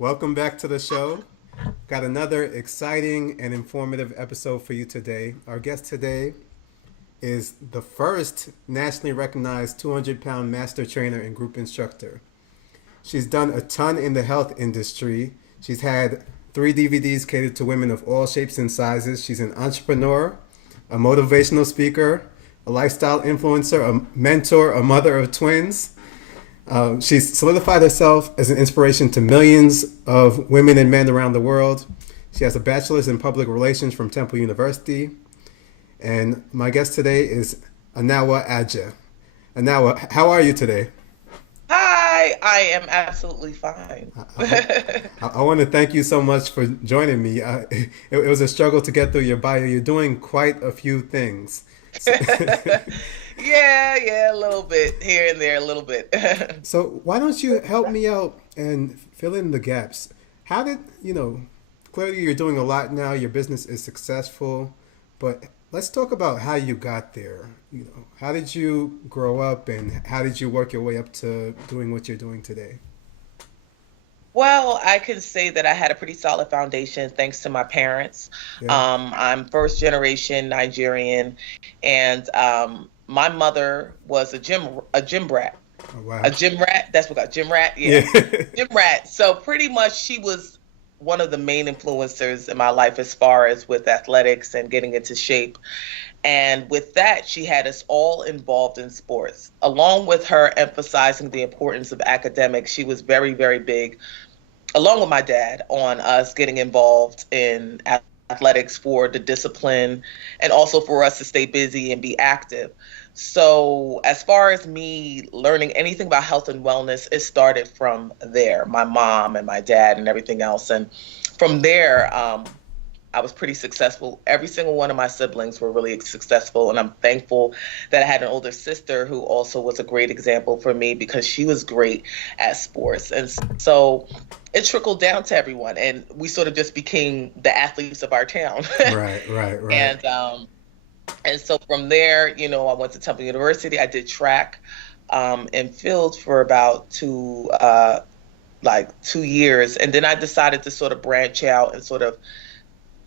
Welcome back to the show. Got another exciting and informative episode for you today. Our guest today is the first nationally recognized 200-pound master trainer and group instructor. She's done a ton in the health industry. She's had 3 DVDs catered to women of all shapes and sizes. She's an entrepreneur, a motivational speaker, a lifestyle influencer, a mentor, a mother of twins. She's solidified herself as an inspiration to millions of women and men around the world. She has a bachelor's in public relations from Temple University. And my guest today is Anowa Adjah. Anowa, how are you today? Hi, I am absolutely fine. I want to thank you so much for joining me. It was a struggle to get through your bio. You're doing quite a few things. Yeah, a little bit here and there, a little bit. So why don't you help me out and fill in the gaps? How did, clearly you're doing a lot now. Your business is successful, but let's talk about how you got there. How did you grow up and how did you work your way up to doing what you're doing today? Well, I can say that I had a pretty solid foundation thanks to my parents. Yeah. I'm first generation Nigerian, and my mother was a gym brat. Oh, wow. A gym rat. That's what got gym rat. Yeah, gym rat. So pretty much she was one of the main influencers in my life as far as with athletics and getting into shape. And with that, she had us all involved in sports. Along with her emphasizing the importance of academics, she was very, very big, along with my dad, on us getting involved in athletics for the discipline and also for us to stay busy and be active. So as far as me learning anything about health and wellness, it started from there, my mom and my dad and everything else. And from there, I was pretty successful. Every single one of my siblings were really successful. And I'm thankful that I had an older sister who also was a great example for me because she was great at sports. And so it trickled down to everyone. And we sort of just became the athletes of our town. Right. And so from there, I went to Temple University. I did track and field for about 2 years. And then I decided to sort of branch out and sort of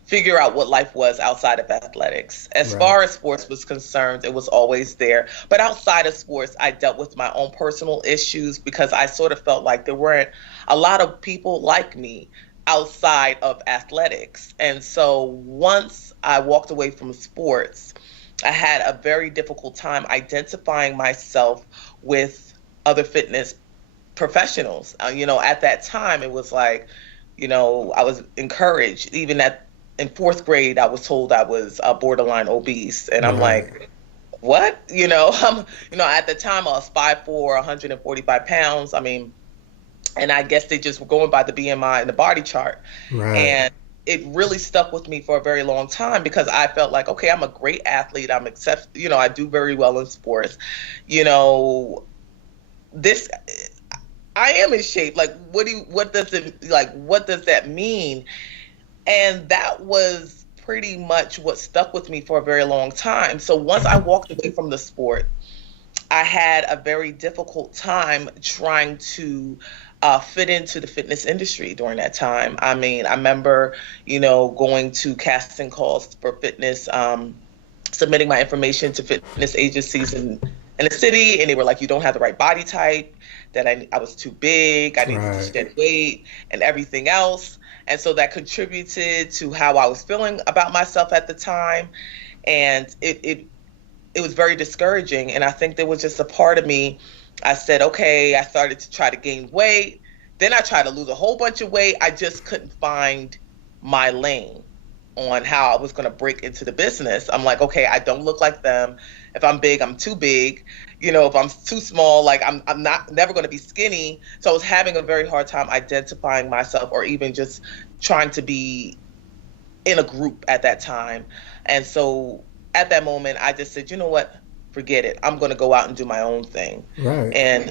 figure out what life was outside of athletics. As far as sports was concerned, it was always there. But outside of sports, I dealt with my own personal issues because I sort of felt like there weren't a lot of people like me outside of athletics. And so once I walked away from sports, I had a very difficult time identifying myself with other fitness professionals. At that time, it was like, I was encouraged. Even in 4th grade, I was told I was borderline obese. And I'm like, what? At the time I was 5'4", 145 pounds. And I guess they just were going by the BMI and the body chart. Right. And it really stuck with me for a very long time because I felt like, okay, I'm a great athlete. I do very well in sports. I am in shape. Like, what does that mean? And that was pretty much what stuck with me for a very long time. So once I walked away from the sport, I had a very difficult time trying to fit into the fitness industry during that time. I remember, going to casting calls for fitness, submitting my information to fitness agencies in the city, and they were like, you don't have the right body type, that I was too big, I needed to shed weight, and everything else. And so that contributed to how I was feeling about myself at the time. And it was very discouraging. And I think there was just a part of me, I said, okay, I started to try to gain weight. Then I tried to lose a whole bunch of weight. I just couldn't find my lane on how I was going to break into the business. I'm like, okay, I don't look like them. If I'm big, I'm too big. If I'm too small, like I'm never going to be skinny. So I was having a very hard time identifying myself or even just trying to be in a group at that time. And so at that moment, I just said, you know what, forget it. I'm going to go out and do my own thing. Right. And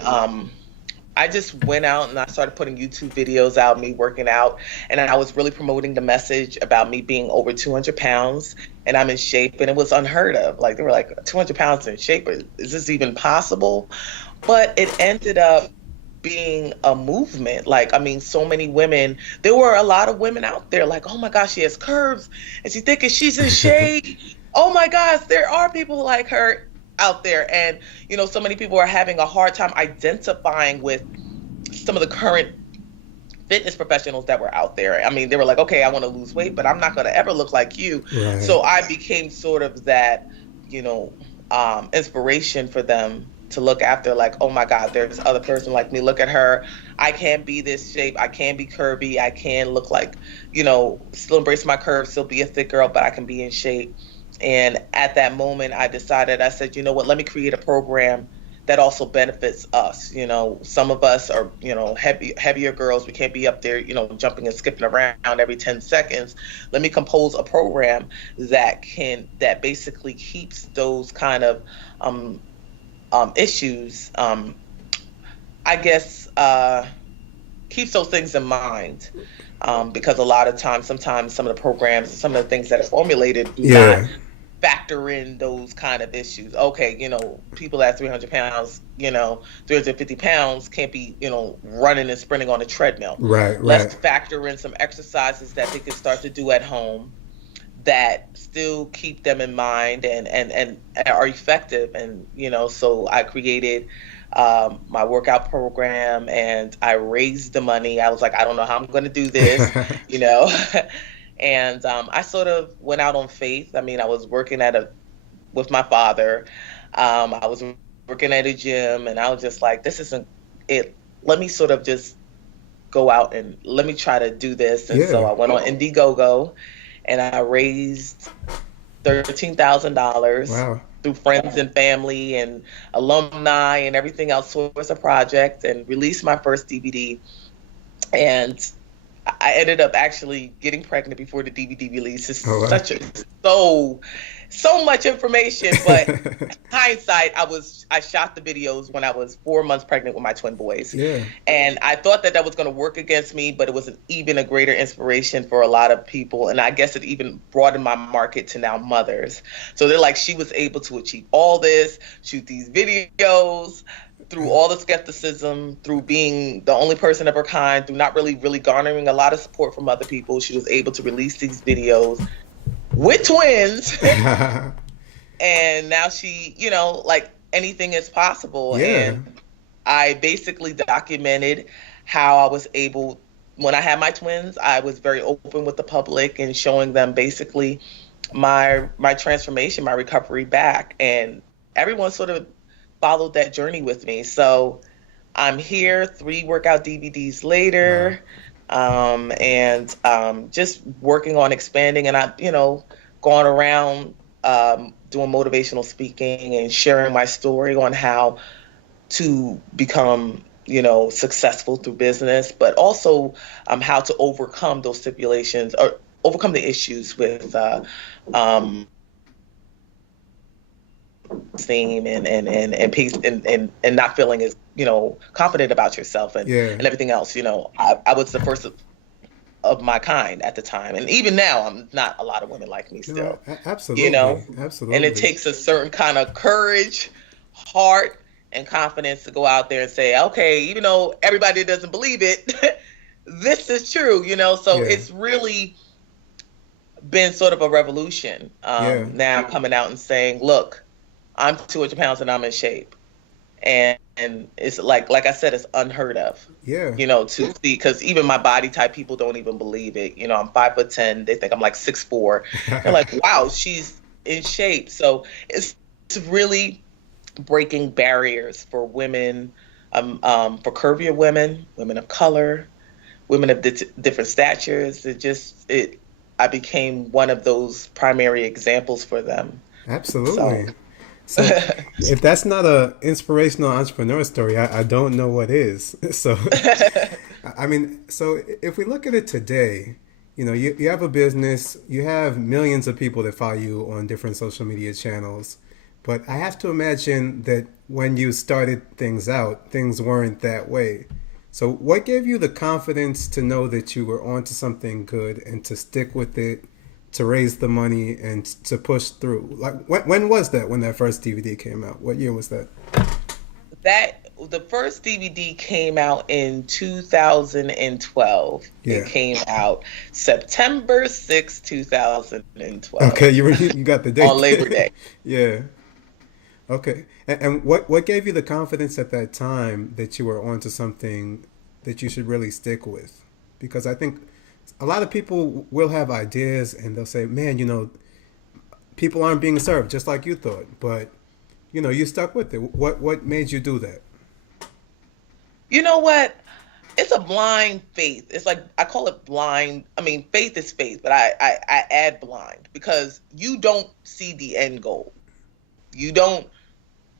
I just went out and I started putting YouTube videos out, me working out. And I was really promoting the message about me being over 200 pounds and I'm in shape. And it was unheard of. Like, they were like, 200 pounds in shape? Is this even possible? But it ended up being a movement. Like, I mean, so many women, there were a lot of women out there like, oh my gosh, she has curves and she's thick and she's in shape. Oh my gosh, there are people like her out there. And, so many people are having a hard time identifying with some of the current fitness professionals that were out there. I mean, they were like, okay, I want to lose weight, but I'm not going to ever look like you. Right. So I became sort of that, inspiration for them to look after, like, oh my God, there's other person like me. Look at her. I can be this shape. I can be curvy. I can look like, still embrace my curves, still be a thick girl, but I can be in shape. And at that moment, I decided, I said, you know what, let me create a program that also benefits us. Some of us are, heavier girls. We can't be up there, jumping and skipping around every 10 seconds. Let me compose a program that basically keeps those kind of issues, I guess, keeps those things in mind. Because a lot of times, sometimes some of the programs, some of the things that are formulated do not factor in those kind of issues. Okay, people at 300 pounds, 350 pounds can't be, running and sprinting on a treadmill. Right. Let's factor in some exercises that they can start to do at home that still keep them in mind and are effective. And, so I created my workout program and I raised the money. I was like, I don't know how I'm going to do this, And I sort of went out on faith. I mean, I was working with my father. I was working at a gym, and I was just like, this isn't it. Let me sort of just go out and let me try to do this. And so I went on Indiegogo, and I raised $13,000 through friends and family and alumni and everything else towards a project, and released my first DVD. And I ended up actually getting pregnant before the DVD release. It's so much information, but hindsight, I shot the videos when I was 4 months pregnant with my twin boys. Yeah. And I thought that was going to work against me, but it was even a greater inspiration for a lot of people. And I guess it even broadened my market to now mothers. So they're like, she was able to achieve all this, shoot these videos, through all the skepticism, through being the only person of her kind, through not really garnering a lot of support from other people, she was able to release these videos with twins. And now she, like, anything is possible. Yeah. And I basically documented how I was able, when I had my twins, I was very open with the public and showing them basically my transformation, my recovery back. And everyone sort of followed that journey with me. So I'm here 3 workout DVDs later, and just working on expanding. And I've, gone around doing motivational speaking and sharing my story on how to become, successful through business, but also how to overcome those stipulations or overcome the issues with esteem and peace and not feeling as confident about yourself and everything else. I was the first of my kind at the time, and even now I'm not a lot of women like me still. Absolutely. Absolutely. And it takes a certain kind of courage, heart, and confidence to go out there and say, okay, even though everybody doesn't believe it, this is true. So it's really been sort of a revolution. Now I'm coming out and saying, look, I'm 200 pounds and I'm in shape. And it's like I said, it's unheard of. Yeah. To see, because even my body type, people don't even believe it. I'm 5'10". They think I'm like 6'4". They're like, wow, she's in shape. So it's really breaking barriers for women, for curvier women, women of color, women of different statures. I became one of those primary examples for them. Absolutely. So if that's not an inspirational entrepreneur story, I don't know what is. So, I mean, so if we look at it today, you have a business, you have millions of people that follow you on different social media channels. But I have to imagine that when you started things out, things weren't that way. So what gave you the confidence to know that you were onto something good and to stick with it, to raise the money and to push through? Like, when was that, when that first DVD came out? What year was that? That the first DVD came out in 2012. Yeah. It came out September 6, 2012 Okay, you got the on Labor date. Day. Yeah. Okay. And what gave you the confidence at that time that you were onto something that you should really stick with? Because I think a lot of people will have ideas and they'll say, "Man, people aren't being served just like you thought." But you stuck with it. What made you do that? You know what? It's a blind faith. It's like I call it blind. I mean, faith is faith, but I add blind because you don't see the end goal. You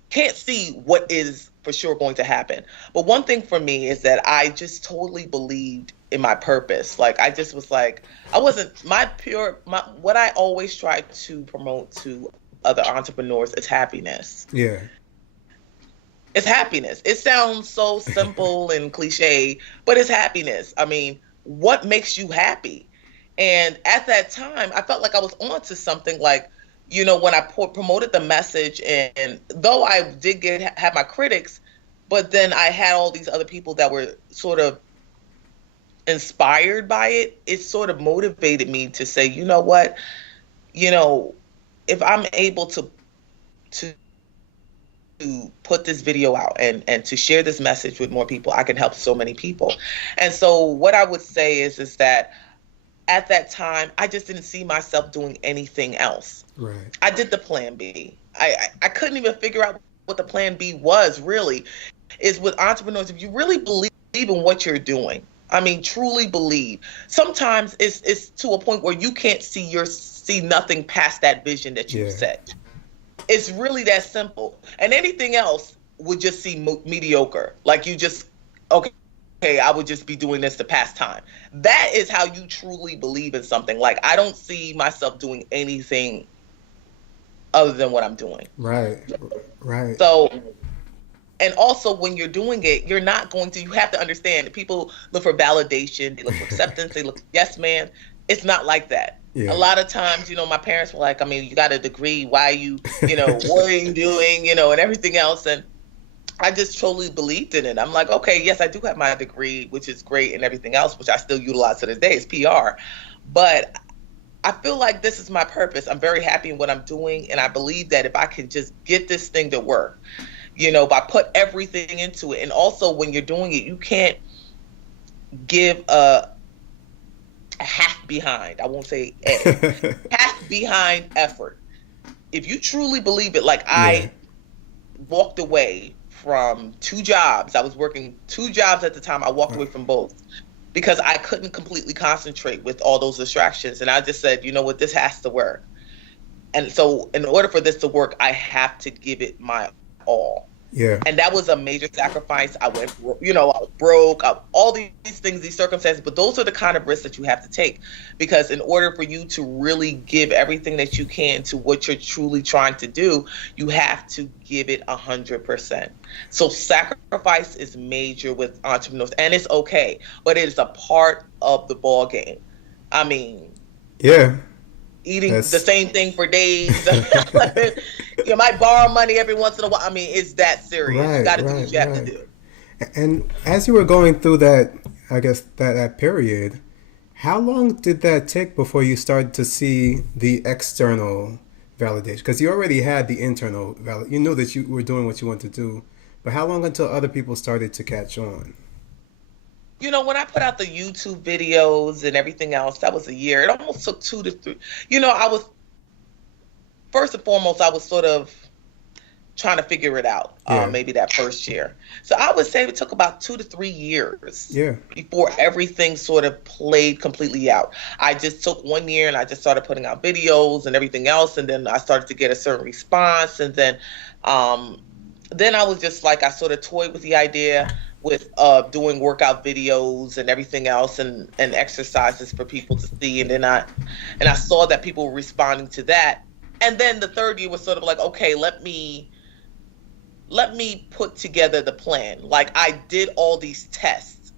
can't see what is for sure going to happen. But one thing for me is that I just totally believed in my purpose. Like I just was like, I wasn't what I always try to promote to other entrepreneurs is happiness. Yeah. It's happiness. It sounds so simple and cliche, but it's happiness. I mean, what makes you happy? And at that time, I felt like I was onto something like, when I promoted the message, and though I did have my critics, but then I had all these other people that were sort of inspired by it. It sort of motivated me to say, you know what, if I'm able to put this video out and to share this message with more people, I can help so many people. And so what I would say is that at that time, I just didn't see myself doing anything else. Right. I did the plan B. I couldn't even figure out what the plan B was really. Is with entrepreneurs, if you really believe in what you're doing, I mean, truly believe, sometimes it's to a point where you can't see nothing past that vision that you've set. It's really that simple. And anything else would just seem mediocre. Like you just, okay, I would just be doing this to pass time. That is how you truly believe in something. Like I don't see myself doing anything other than what I'm doing. Right. So, and also when you're doing it, you have to understand that people look for validation, they look for acceptance, they look for yes, man. It's not like that. Yeah. A lot of times, my parents were like, I mean, you got a degree. Why are you, what are you doing, and everything else. And I just totally believed in it. I'm like, okay, yes, I do have my degree, which is great and everything else, which I still utilize to this day is PR. But I feel like this is my purpose. I'm very happy in what I'm doing. And I believe that if I can just get this thing to work, if I put everything into it. And also when you're doing it, you can't give a half behind. I won't say a half behind effort. If you truly believe it, like I walked away from 2 jobs. I was working 2 jobs at the time. I walked away from both because I couldn't completely concentrate with all those distractions. And I just said, you know what, this has to work. And so in order for this to work, I have to give it my all. Yeah. And that was a major sacrifice. I went, I was broke, all these things, these circumstances, but those are the kind of risks that you have to take, because in order for you to really give everything that you can to what you're truly trying to do, you have to give it 100%. So sacrifice is major with entrepreneurs, and it's okay, but it is a part of the ball game. I mean, eating the same thing for days. You might borrow money every once in a while. I mean, it's that serious. You got to do what you have to do. And as you were going through that, I guess that period, how long did that take before you started to see the external validation? Because you already had the internal validation. You knew that you were doing what you wanted to do. But how long until other people started to catch on? When I put out the YouTube videos and everything else, that was a year. It almost took 2 to 3. I was, first and foremost, I was sort of trying to figure it out, maybe that first year. So I would say it took about 2 to 3 years before everything sort of played completely out. I just took 1 year and I just started putting out videos and everything else. And then I started to get a certain response. And then I was just like, I sort of toyed with the idea with doing workout videos and everything else and exercises for people to see. And then I saw that people were responding to that. And then the third year was sort of like, okay, let me put together the plan. Like I did all these tests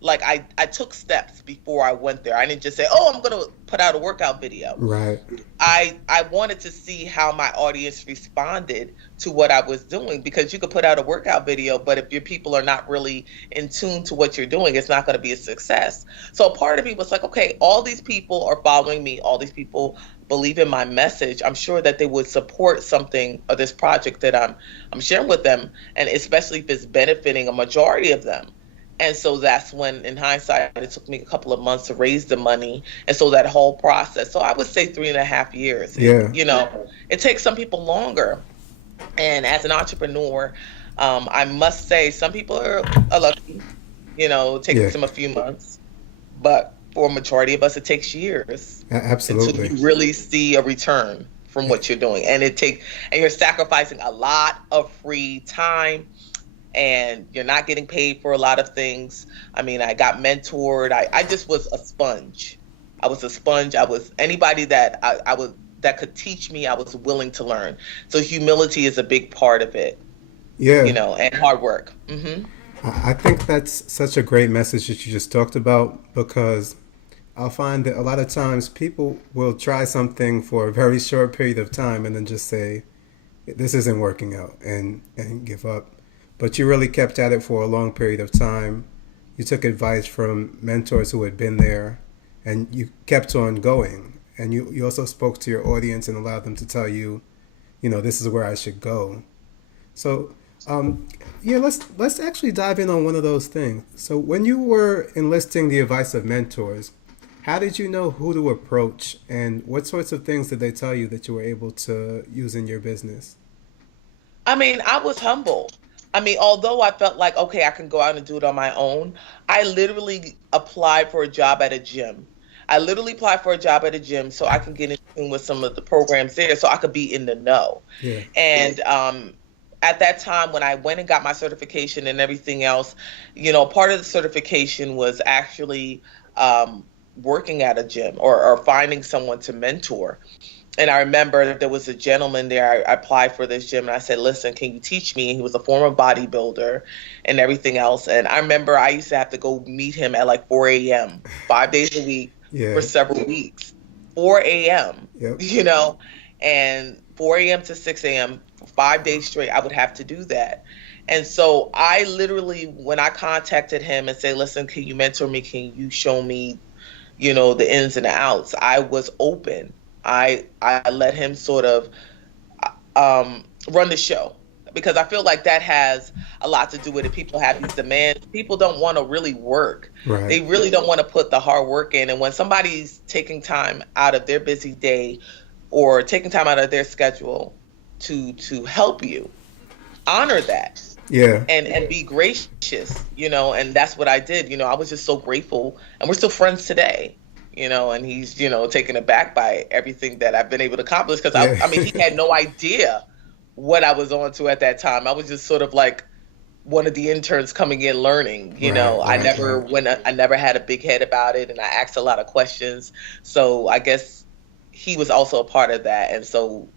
like I took steps before I went there. I didn't just say, "Oh, I'm going to put out a workout video." Right. I wanted to see how my audience responded to what I was doing, because you could put out a workout video, but if your people are not really in tune to what you're doing, it's not going to be a success. So part of me was like, okay, all these people are following me, all these people believe in my message. I'm sure that they would support something or this project that I'm sharing with them, and especially if it's benefiting a majority of them. And so that's when, in hindsight, it took me a couple of months to raise the money. And so that whole process, so I would say 3.5 years. Yeah. It takes some people longer. And as an entrepreneur, I must say some people are lucky, it takes them a few months. But for a majority of us, it takes years Absolutely. until you really see a return from what you're doing. And you're sacrificing a lot of free time, and you're not getting paid for a lot of things. I mean, I got mentored. I just was a sponge. I was a sponge. I was anybody that that could teach me, I was willing to learn. So humility is a big part of it. Yeah. And hard work. Mm-hmm. I think that's such a great message that you just talked about, because I'll find that a lot of times people will try something for a very short period of time and then just say, this isn't working out, and give up. But you really kept at it for a long period of time. You took advice from mentors who had been there, and you kept on going. And you also spoke to your audience and allowed them to tell you, this is where I should go. So, let's actually dive in on one of those things. So when you were enlisting the advice of mentors, how did you know who to approach, and what sorts of things did they tell you that you were able to use in your business? I mean, I was humble. I mean, although I felt like, okay, I can go out and do it on my own, I literally applied for a job at a gym. I literally applied for a job at a gym so I can get in tune with some of the programs there, so I could be in the know. Yeah. And at that time, when I went and got my certification and everything else, part of the certification was actually working at a gym or finding someone to mentor. And I remember there was a gentleman there. I applied for this gym and I said, listen, can you teach me? And he was a former bodybuilder and everything else. And I remember I used to have to go meet him at like 4 a.m., 5 days a week for several weeks. 4 a.m., and 4 a.m. to 6 a.m., for 5 days straight, I would have to do that. And so I literally, when I contacted him and say, listen, can you mentor me? Can you show me, the ins and the outs? I was open. I let him sort of run the show, because I feel like that has a lot to do with it. People have these demands. People don't want to really work. Right. They really don't want to put the hard work in. And when somebody's taking time out of their busy day or taking time out of their schedule to help you, honor that. Yeah. And be gracious, and that's what I did. I was just so grateful, and we're still friends today. And he's, taken aback by everything that I've been able to accomplish, because I mean, he had no idea what I was on to at that time. I was just sort of like one of the interns coming in learning, I never had a big head about it, and I asked a lot of questions. So I guess he was also a part of that. And so,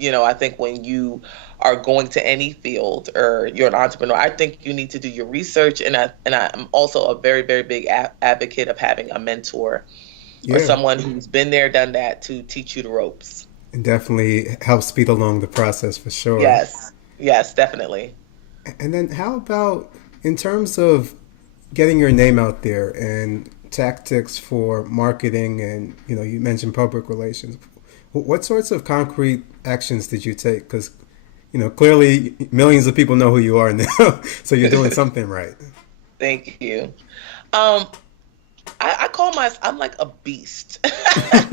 I think when you are going to any field or you're an entrepreneur, I think you need to do your research. And I'm also a very, very big advocate of having a mentor or someone who's been there, done that, to teach you the ropes. It definitely helps speed along the process for sure. Yes, definitely. And then how about in terms of getting your name out there and tactics for marketing, and you mentioned public relations. What sorts of concrete actions did you take? Because clearly millions of people know who you are now, so you're doing something right. Thank you. I call I'm like a beast. At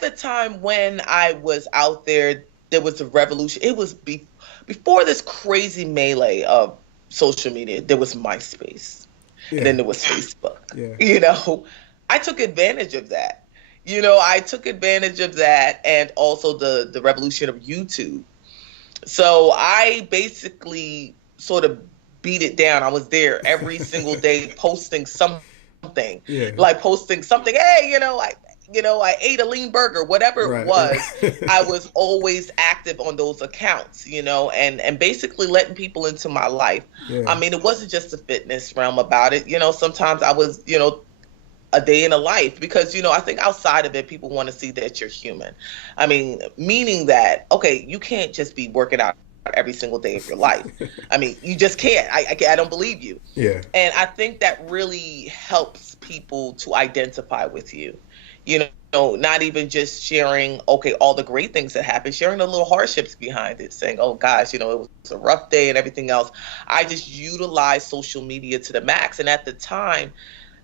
the time when I was out there was a revolution. It was before this crazy melee of social media. There was MySpace, and then there was Facebook. I took advantage of that. I took advantage of that, and also the revolution of YouTube. So I basically sort of beat it down. I was there every single day posting something, like posting something. Hey, I ate a lean burger, whatever it Right, was. right. I was always active on those accounts, and basically letting people into my life. Yeah. I mean, it wasn't just the fitness realm about it. Sometimes I was, a day in a life, because I think outside of it, people want to see that you're human. I mean, meaning that, okay, you can't just be working out every single day of your life. I mean, you just can't. I don't believe you. Yeah. And I think that really helps people to identify with you. Not even just sharing, okay, all the great things that happen, sharing the little hardships behind it, saying, oh gosh, it was a rough day and everything else. I just utilized social media to the max. And at the time,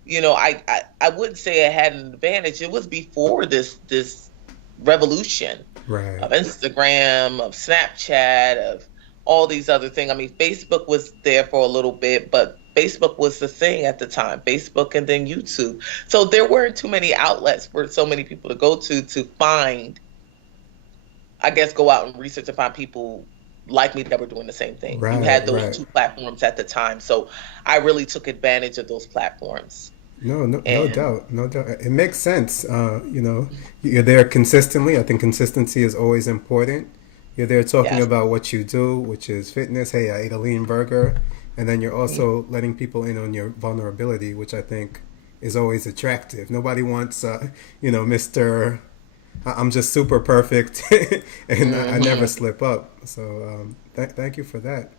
I wouldn't say I had an advantage. It was before this revolution Right. of Instagram, of Snapchat, of all these other things. I mean, Facebook was there for a little bit, but Facebook was the thing at the time. Facebook and then YouTube. So there weren't too many outlets for so many people to go to find, I guess, go out and research and find people like me that were doing the same thing. You Right, had those right. two platforms at the time. So I really took advantage of those platforms. No, no, no And doubt, no doubt. It makes sense. You're there consistently. I think consistency is always important. You're there talking yes. about what you do, which is fitness. Hey, I ate a lean burger. And then you're also letting people in on your vulnerability, which I think is always attractive. Nobody wants, Mr. I'm just super perfect and I never Mm-hmm. slip up. So thank you for that.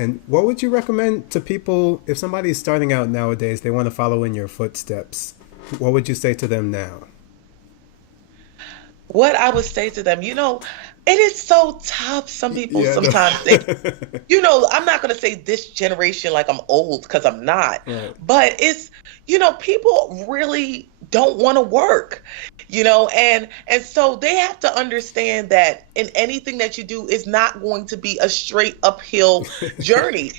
And what would you recommend to people if somebody's starting out nowadays, they want to follow in your footsteps? What would you say to them now? What I would say to them, it is so tough. Some people Yeah, sometimes they, no. I'm not going to say this generation like I'm old, because I'm not, Right. but it's, people really don't want to work, and so they have to understand that in anything that you do is not going to be a straight uphill journey.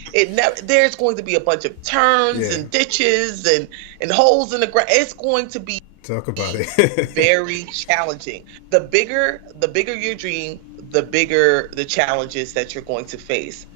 There's going to be a bunch of turns Yeah. and ditches and holes in the ground. It's going to be Talk about it. very challenging. The bigger your dream, the bigger the challenges that you're going to face.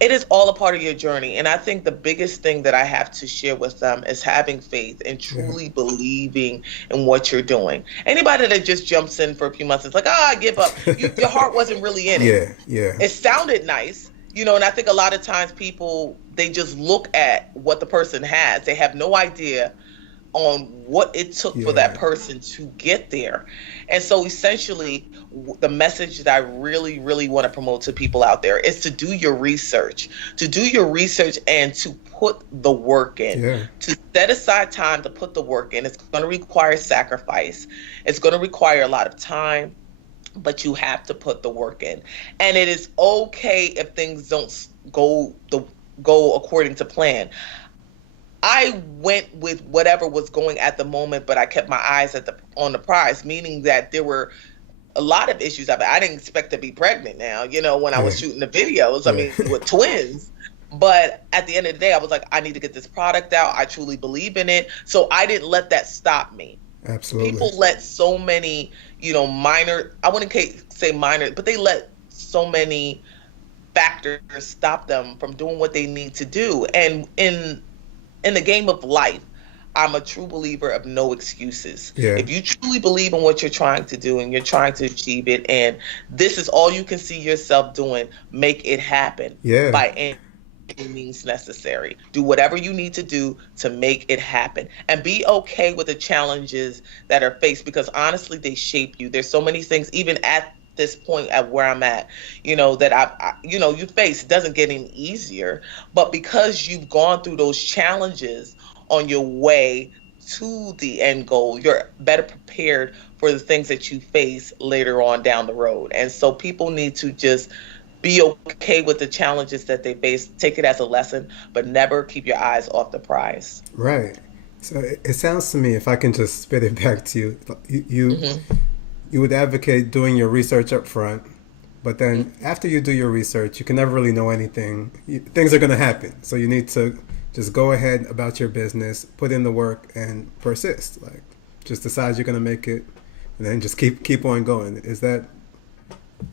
It is all a part of your journey. And I think the biggest thing that I have to share with them is having faith and Yeah. truly believing in what you're doing. Anybody that just jumps in for a few months is like, I give up. Your heart wasn't really in it. Yeah. Yeah. It sounded nice, and I think a lot of times people, they just look at what the person has. They have no idea on what it took for that Yeah. person to get there. And so essentially, the message that I really, really want to promote to people out there is to do your research, and to put the work in, Yeah. to set aside time to put the work in. It's going to require sacrifice. It's going to require a lot of time, but you have to put the work in. And it is okay if things don't go according to plan. I went with whatever was going at the moment, but I kept my eyes on the prize, meaning that there were a lot of issues. I didn't expect to be pregnant now, when I was Yeah. shooting the videos, I mean, Yeah. with twins. But at the end of the day, I was like, I need to get this product out. I truly believe in it. So I didn't let that stop me. Absolutely. People let so many, minor, I wouldn't say minor, but they let so many factors stop them from doing what they need to do. And in the game of life, I'm a true believer of no excuses. Yeah. If you truly believe in what you're trying to do and you're trying to achieve it, and this is all you can see yourself doing, make it happen Yeah. by any means necessary. Do whatever you need to do to make it happen, and be okay with the challenges that are faced, because honestly, they shape you. There's so many things, even at this point at where I'm at, that you face. It doesn't get any easier, but because you've gone through those challenges on your way to the end goal, you're better prepared for the things that you face later on down the road. And so people need to just be okay with the challenges that they face, take it as a lesson, but never keep your eyes off the prize. Right. So it sounds to me, if I can just spit it back to you, Mm-hmm. you would advocate doing your research up front, but then after you do your research, you can never really know anything. Things are going to happen. So you need to just go ahead about your business, put in the work, and persist. Like, just decide you're going to make it, and then just keep on going. Is that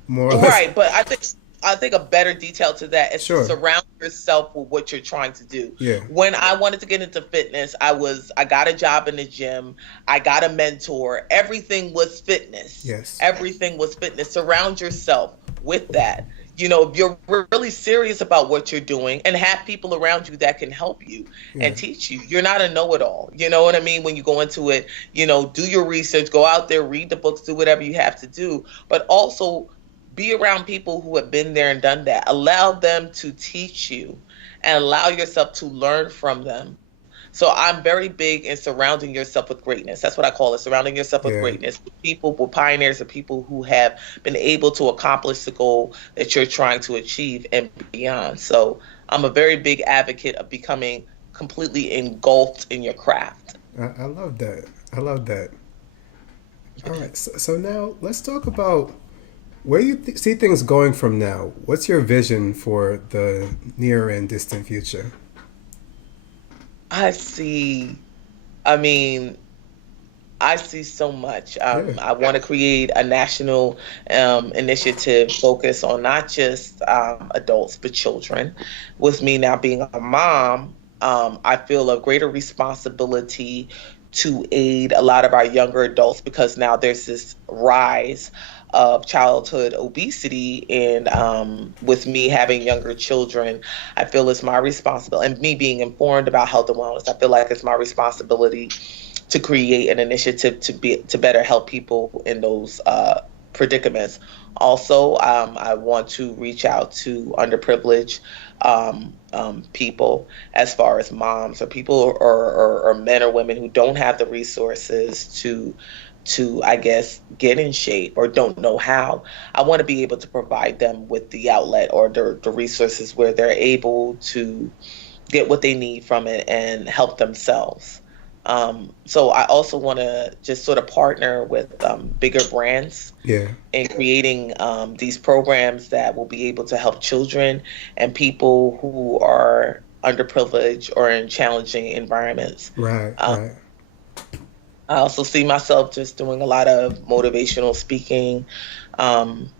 more or less? Right, but I think I think a better detail to that is to Sure. surround yourself with what you're trying to do. Yeah. When I wanted to get into fitness, I got a job in the gym, I got a mentor. Everything was fitness. Yes. Everything was fitness. Surround yourself with that. If you're really serious about what you're doing, and have people around you that can help you Yeah. and teach you. You're not a know-it-all. You know what I mean? When you go into it, do your research, go out there, read the books, do whatever you have to do, but also be around people who have been there and done that. Allow them to teach you and allow yourself to learn from them. So I'm very big in surrounding yourself with greatness. That's what I call it, surrounding yourself with Yeah. greatness. People, with pioneers, and people who have been able to accomplish the goal that you're trying to achieve and beyond. So I'm a very big advocate of becoming completely engulfed in your craft. I love that. I love that. All right. So now let's talk about where you see things going from now. What's your vision for the near and distant future? I see, I mean, I see so much. Yeah. I want to create a national initiative focused on not just adults, but children. With me now being a mom, I feel a greater responsibility to aid a lot of our younger adults, because now there's this rise of childhood obesity. And with me having younger children, I feel it's my responsibility, and me being informed about health and wellness, I feel like it's my responsibility to create an initiative to better help people in those predicaments. Also, I want to reach out to underprivileged people, as far as moms or people, or men or women who don't have the resources to I guess get in shape or don't know how. I want to be able to provide them with the outlet or the resources where they're able to get what they need from it and help themselves. So I also want to just sort of partner with bigger brands Yeah. in creating these programs that will be able to help children and people who are underprivileged or in challenging environments. Right. Um, Right. I also see myself just doing a lot of motivational speaking,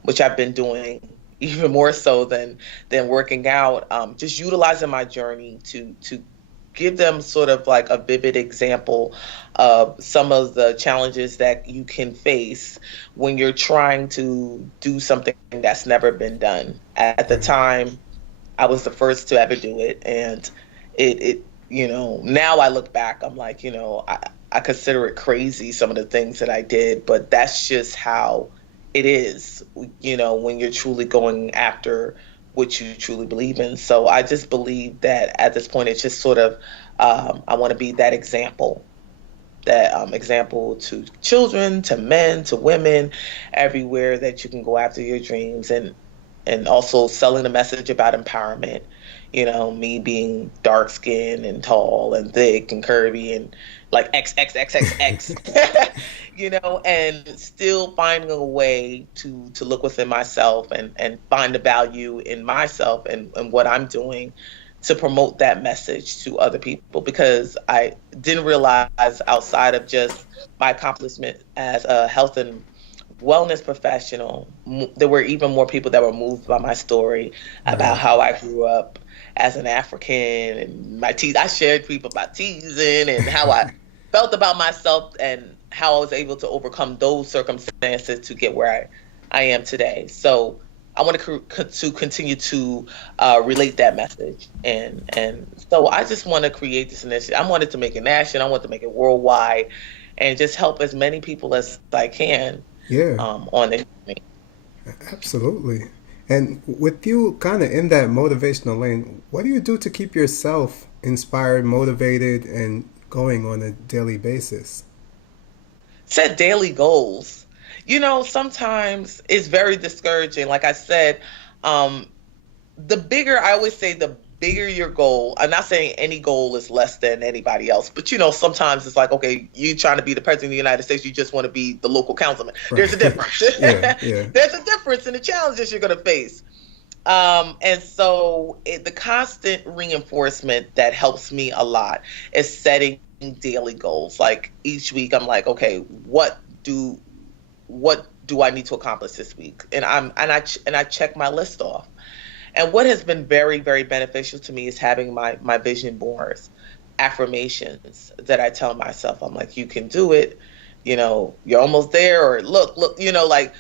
which I've been doing even more so than working out. Just utilizing my journey to give them sort of like a vivid example of some of the challenges that you can face when you're trying to do something that's never been done. At the Right. time, I was the first to ever do it, and it now I look back, I'm like, I consider it crazy, some of the things that I did, but that's just how it is, when you're truly going after what you truly believe in. So I just believe that at this point, it's just sort of, I want to be that example, example to children, to men, to women, everywhere, that you can go after your dreams, and also selling the message about empowerment. Me being dark skinned and tall and thick and curvy and like XXXXX, and still finding a way to look within myself and find the value in myself and what I'm doing to promote that message to other people, because I didn't realize, outside of just my accomplishment as a health and wellness professional, there were even more people that were moved by my story about Right. how I grew up as an African, and my teeth. I shared people about teasing and how I felt about myself and how I was able to overcome those circumstances to get where I am today. So I want to continue to relate that message, and so I just want to create this initiative. I wanted to make it national. I want to make it worldwide, and just help as many people as I can Yeah. on this journey. Absolutely. And with you kind of in that motivational lane, what do you do to keep yourself inspired, motivated, and going on a daily basis? Set daily goals. Sometimes it's very discouraging. Like I said, um, I always say, the bigger your goal, I'm not saying any goal is less than anybody else, but sometimes it's like, okay, you trying to be the president of the United States, you just want to be the local councilman. There's a Right. difference. Yeah. Yeah. There's a difference in the challenges you're going to face. And so the constant reinforcement that helps me a lot is setting daily goals. Like each week, I'm like, okay, what do I need to accomplish this week? And I check my list off. And what has been very, very beneficial to me is having my vision boards, affirmations that I tell myself. I'm like, you can do it. You're almost there, or look, like,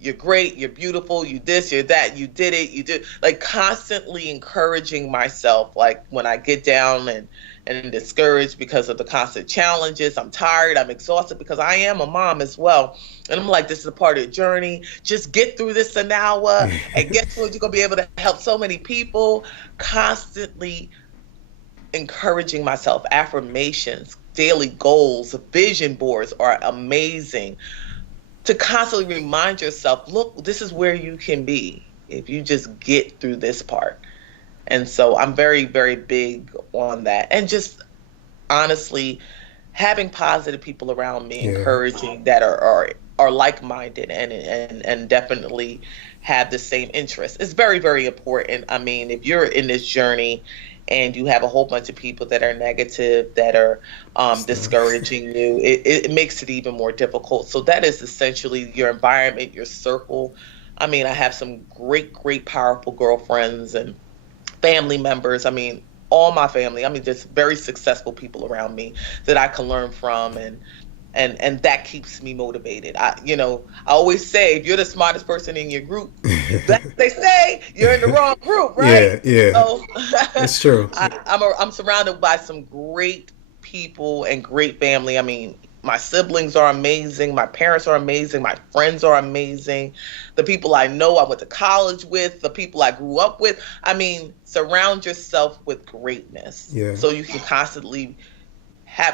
you're great, you're beautiful, you this, you're that, you did it, you did, like, constantly encouraging myself. Like, when I get down and discouraged because of the constant challenges, I'm tired, I'm exhausted, because I am a mom as well. And I'm like, this is a part of the journey. Just get through this Anowa, and guess what? You're going to be able to help so many people. Constantly encouraging myself, affirmations, daily goals, vision boards are amazing. To constantly remind yourself, look, this is where you can be if you just get through this part. And so I'm very, very big on that. And just honestly, having positive people around me, encouraging, that are like-minded and definitely have the same interests. It's very, very important. I mean, if you're in this journey and you have a whole bunch of people that are negative, that are discouraging you, it makes it even more difficult. So that is essentially your environment, your circle. I mean, I have some great, great, powerful girlfriends and family members. I mean, all my family. I mean, just very successful people around me that I can learn from, and that keeps me motivated. I always say, if you're the smartest person in your group, they say you're in the wrong group, right? Yeah. So, it's true. I'm surrounded by some great people and great family. I mean, my siblings are amazing. My parents are amazing. My friends are amazing. The people I know, I went to college with, the people I grew up with. I mean, surround yourself with greatness. Yeah. So you can constantly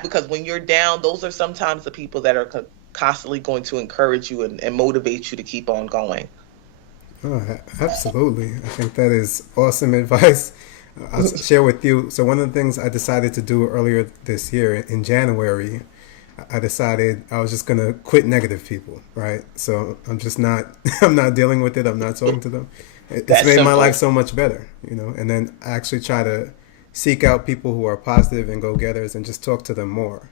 because when you're down, those are sometimes the people that are constantly going to encourage you and motivate you to keep on going. Oh, absolutely. I think that is awesome advice. I'll share with you. So one of the things I decided to do earlier this year in January, I decided I was just going to quit negative people, right? So I'm not dealing with it. I'm not talking to them. It's made my life so much better, and then I actually try to seek out people who are positive and go-getters and just talk to them more.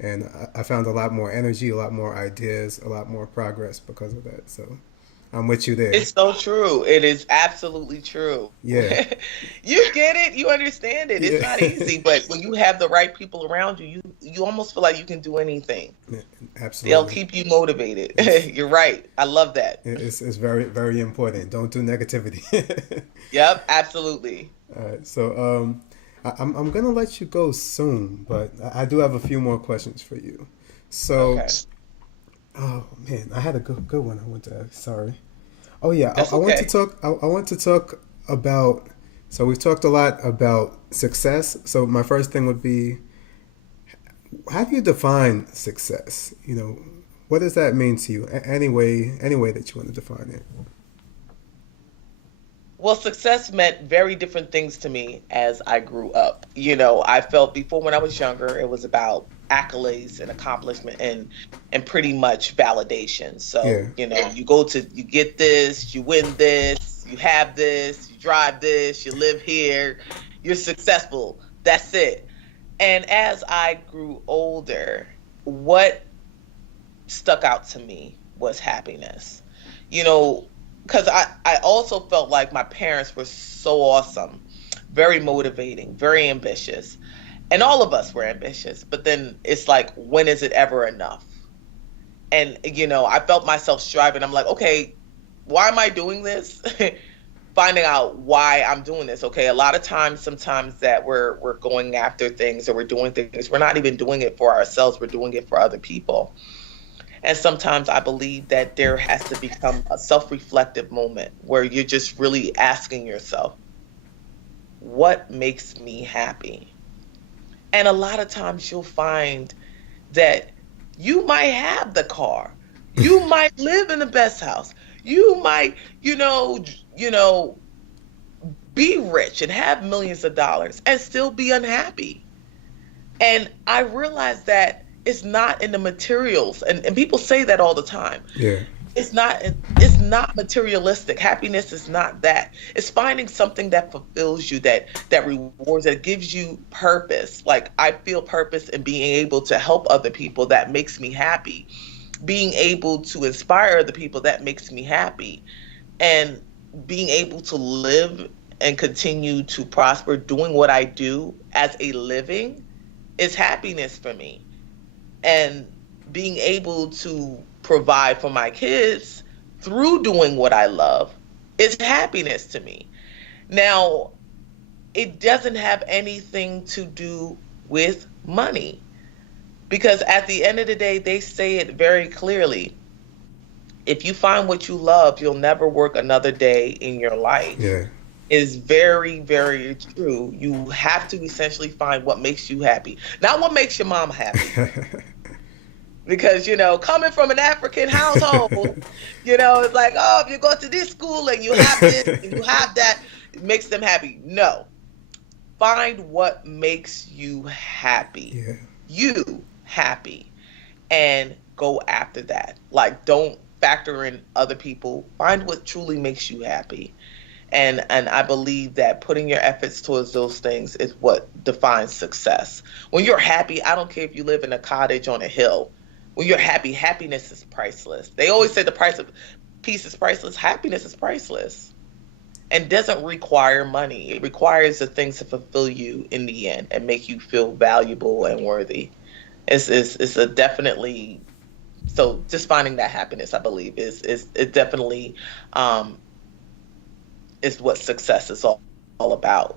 And I found a lot more energy, a lot more ideas, a lot more progress because of that. So I'm with you there. It's so true. It is absolutely true. Yeah. You get it. You understand it. It's not easy, but when you have the right people around you, you almost feel like you can do anything. Yeah, absolutely. They'll keep you motivated. You're right. I love that. It's very, very important. Don't do negativity. Yep, absolutely. All right. So I'm going to let you go soon, but I do have a few more questions for you. So, okay. Oh man, I had a good one I want to ask. Sorry. Oh yeah, I want to talk. I want to talk about. So we've talked a lot about success. So my first thing would be, how do you define success? What does that mean to you? Any way that you want to define it. Well, success meant very different things to me as I grew up. I felt before, when I was younger, it was about accolades and accomplishment and pretty much validation. So, you get this, you win this, you have this, you drive this, you live here, you're successful. That's it. And as I grew older, what stuck out to me was happiness. Because I also felt like my parents were so awesome, very motivating, very ambitious. And all of us were ambitious. But then it's like, when is it ever enough? And, I felt myself striving. I'm like, okay, why am I doing this? Finding out why I'm doing this. Okay, a lot of times, sometimes that we're going after things, or we're doing things, we're not even doing it for ourselves. We're doing it for other people. And sometimes I believe that there has to become a self-reflective moment where you're just really asking yourself, what makes me happy? And a lot of times you'll find that you might have the car. You might live in the best house. You might, be rich and have millions of dollars and still be unhappy. And I realized that it's not in the materials, and people say that all the time. Yeah. It's not materialistic. Happiness is not that. It's finding something that fulfills you, that rewards, that gives you purpose. Like, I feel purpose in being able to help other people. That makes me happy. being able to inspire other people, that makes me happy. And being able to live and continue to prosper doing what I do as a living is happiness for me. And being able to provide for my kids through doing what I love is happiness to me. Now, it doesn't have anything to do with money, because at the end of the day, they say it very clearly. If you find what you love, you'll never work another day in your life. Yeah. Is very, very true. You have to essentially find what makes you happy, not what makes your mom happy. Because, coming from an African household, it's like, oh, if you go to this school and you have this and you have that, it makes them happy. No. Find what makes you happy. Yeah. You happy. And go after that. Like, don't factor in other people. Find what truly makes you happy. And I believe that putting your efforts towards those things is what defines success. When you're happy, I don't care if you live in a cottage on a hill. When you're happy, happiness is priceless. They always say the price of peace is priceless. Happiness is priceless and doesn't require money. It requires the things to fulfill you in the end and make you feel valuable and worthy. It's a definitely, so just finding that happiness, I believe, is definitely is what success is all about.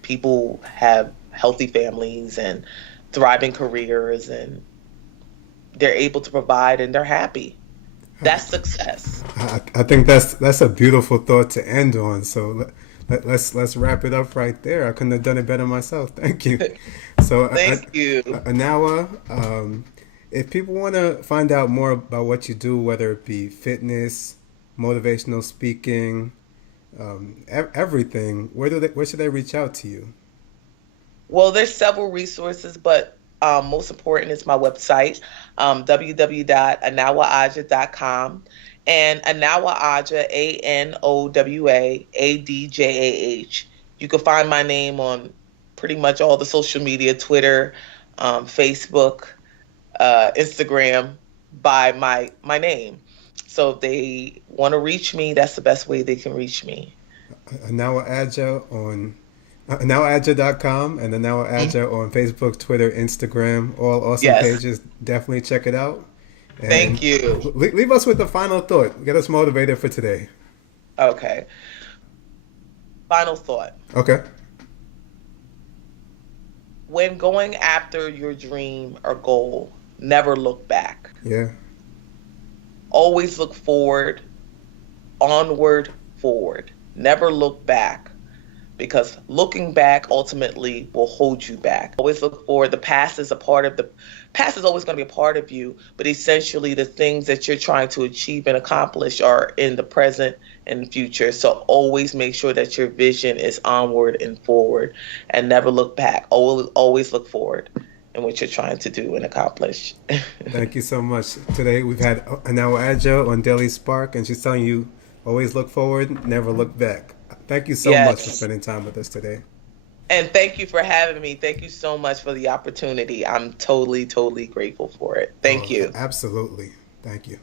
People have healthy families and thriving careers, and they're able to provide and they're happy. That's success. I think that's a beautiful thought to end on. So let's wrap it up right there. I couldn't have done it better myself. Thank you. So Thank you. Anowa, if people want to find out more about what you do, whether it be fitness, motivational speaking, everything, where should they reach out to you? Well, there's several resources, but most important is my website, www.anowaadjah.com, and Anowa Adjah, ANOWA ADJAH. You can find my name on pretty much all the social media, Twitter, Facebook, Instagram, by my name. So if they want to reach me, that's the best way they can reach me. Anowa Adjah on AnowaAdjah.com and Anowa Adjah on Facebook, Twitter, Instagram, all awesome pages. Definitely check it out. And thank you. Leave us with a final thought. Get us motivated for today. Okay. Final thought. Okay. When going after your dream or goal, never look back. Yeah. Always look forward, onward, forward. Never look back, because looking back ultimately will hold you back. Always look forward. The past is always going to be a part of you, but essentially the things that you're trying to achieve and accomplish are in the present and future. So always make sure that your vision is onward and forward, and never look back. Always look forward in what you're trying to do and accomplish. Thank you so much. Today we've had Anowa Adjah on Daily Spark, and she's telling you always look forward, never look back. Thank you so much for spending time with us today. And thank you for having me. Thank you so much for the opportunity. I'm totally, totally grateful for it. Thank you. Absolutely. Thank you.